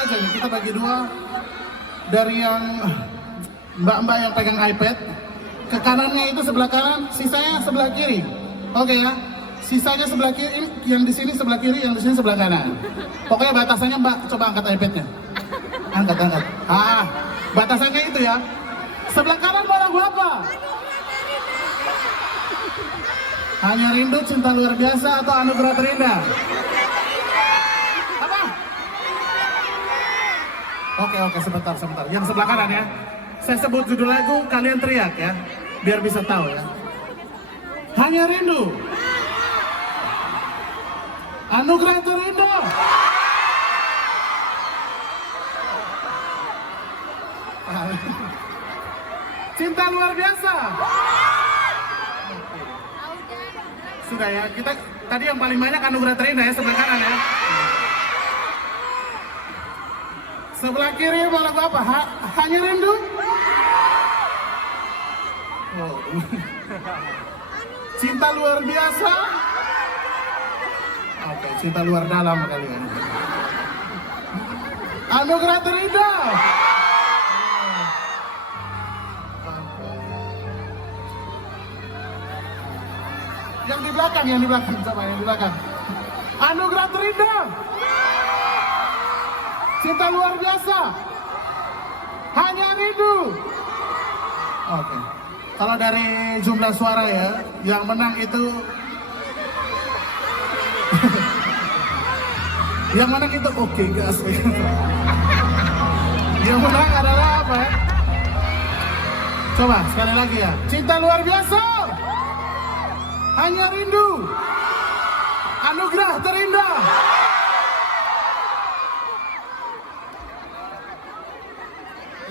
aja nih, kita bagi dua. Dari yang mbak-mbak yang pegang iPad, ke kanannya itu sebelah kanan, sisanya sebelah kiri. Oke ya, sisanya sebelah kiri, yang di sini sebelah kiri, yang di sini sebelah kanan. Pokoknya batasannya mbak, coba angkat iPadnya. Angkat. Batasannya itu ya. Sebelah kanan mau lagu apa? Hanya Rindu, Cinta Luar Biasa, atau Anugerah Terindah? Apa? Oke, sebentar. Yang sebelah kanan ya. Saya sebut judul lagu, kalian teriak ya, biar bisa tahu ya. Hanya Rindu, Anugerah Terindah. Cinta Luar Biasa. Sudah ya, kita tadi yang paling banyak Anugerah Terindah ya, sebelah kanan ya. Sebelah kiri mau lagu apa? Hanya Rindu? Oh. Cinta Luar Biasa? Oke, Cinta Luar Dalam kali ya. Anugerah Terindah? Yang di belakang, coba yang di belakang. Anugerah Terindah, Cinta Luar Biasa, Hanya Rindu. Oke. Kalau dari jumlah suara ya, yang menang itu yang menang itu oke gas. Yang menang adalah apa ya? Coba sekali lagi ya. Cinta Luar Biasa, Hanya Rindu, Anugerah Terindah.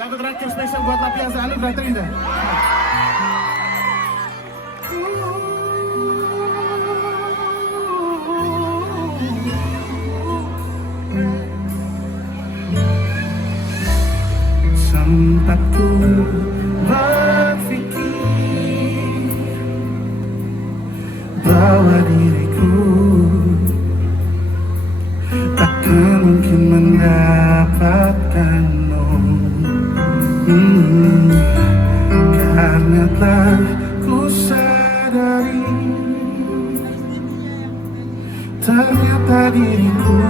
Lagu terakhir spesial buat Lapiasa, Anugerah Terindah. Sempat ku berpikir bahwa diriku takkan mungkin mendapatkanmu, karena telah ku sadari ternyata diriku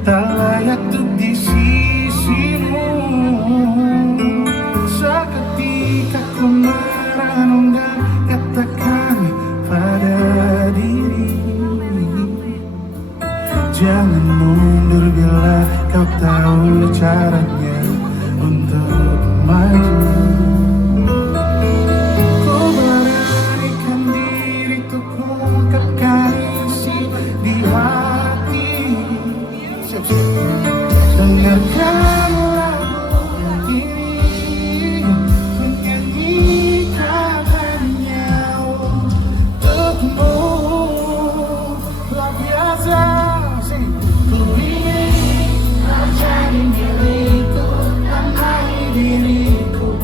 tak layak untuk di sisimu. Seketika ku merenung dan katakan pada diri, jangan mundur bila kau tahu caranya untuk maju. Ku beranikan diri untuk mengungkapkan isi di hati. Dengarkan lagu ini, menyanyikan hanya untukmu. Luar biasa, ku ingin kau jadi milikku, tanai diriku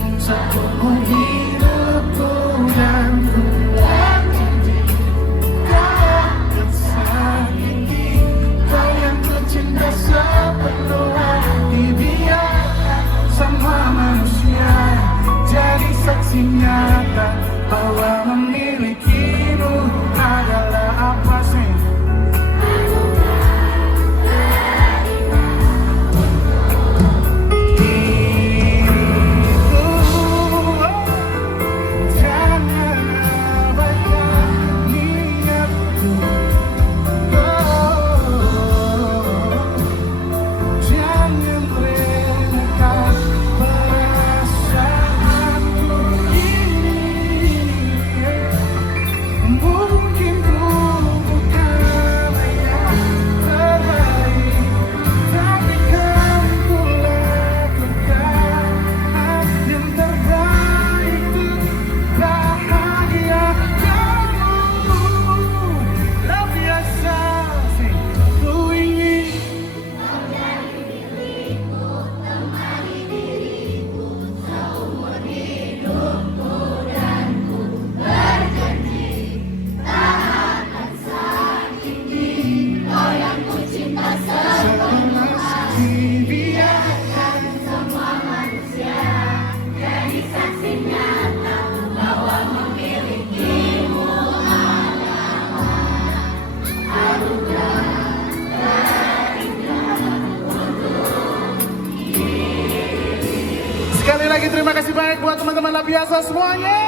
lagi terima kasih banyak buat teman-teman Labiasa semuanya.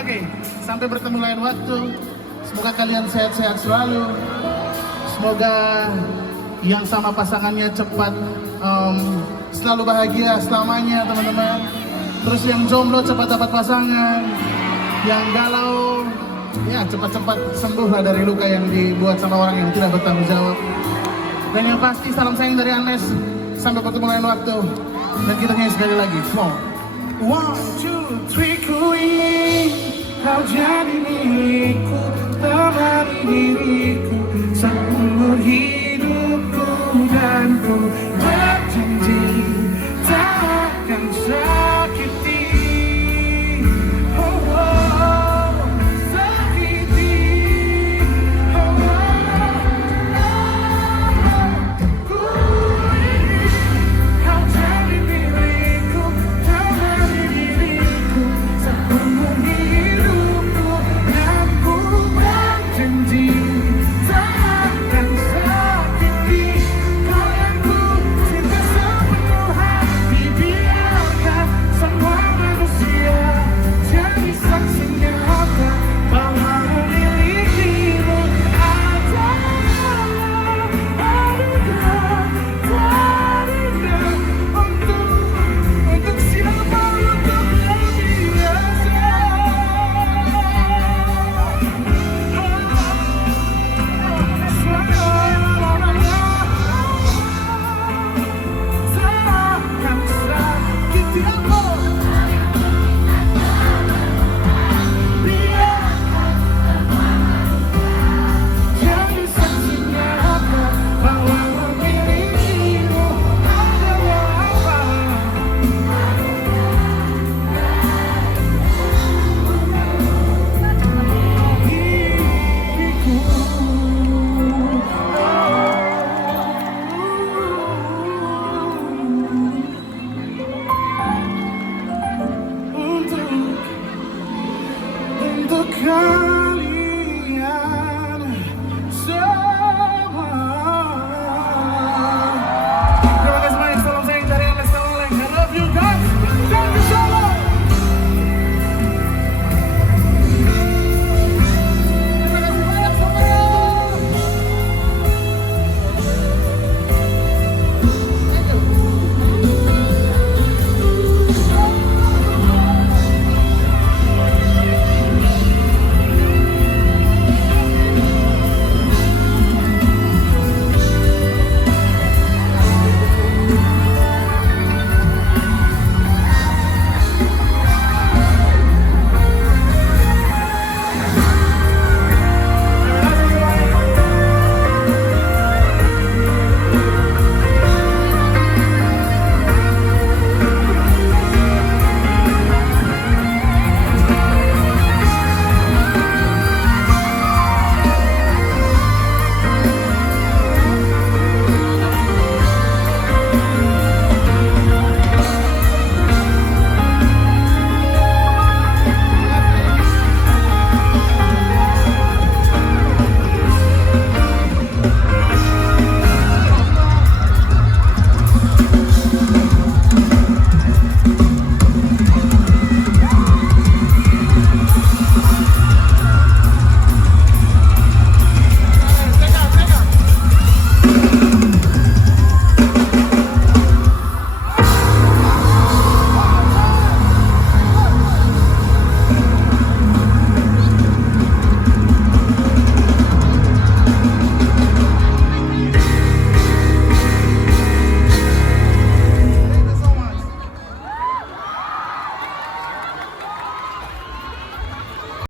Oke, sampai bertemu lain waktu. Semoga kalian sehat-sehat selalu. Semoga yang sama pasangannya cepat selalu bahagia selamanya teman-teman. Terus yang jomblo cepat dapat pasangan. Yang galau ya cepat-cepat sembuhlah dari luka yang dibuat sama orang yang tidak bertanggung jawab. Dan yang pasti salam sayang dari Anes. Sampai bertemu lain waktu. Dan kita nyanyi sekali lagi. Come on. 1, 2, 3 ku ingin kau jadi milikku, temani diriku.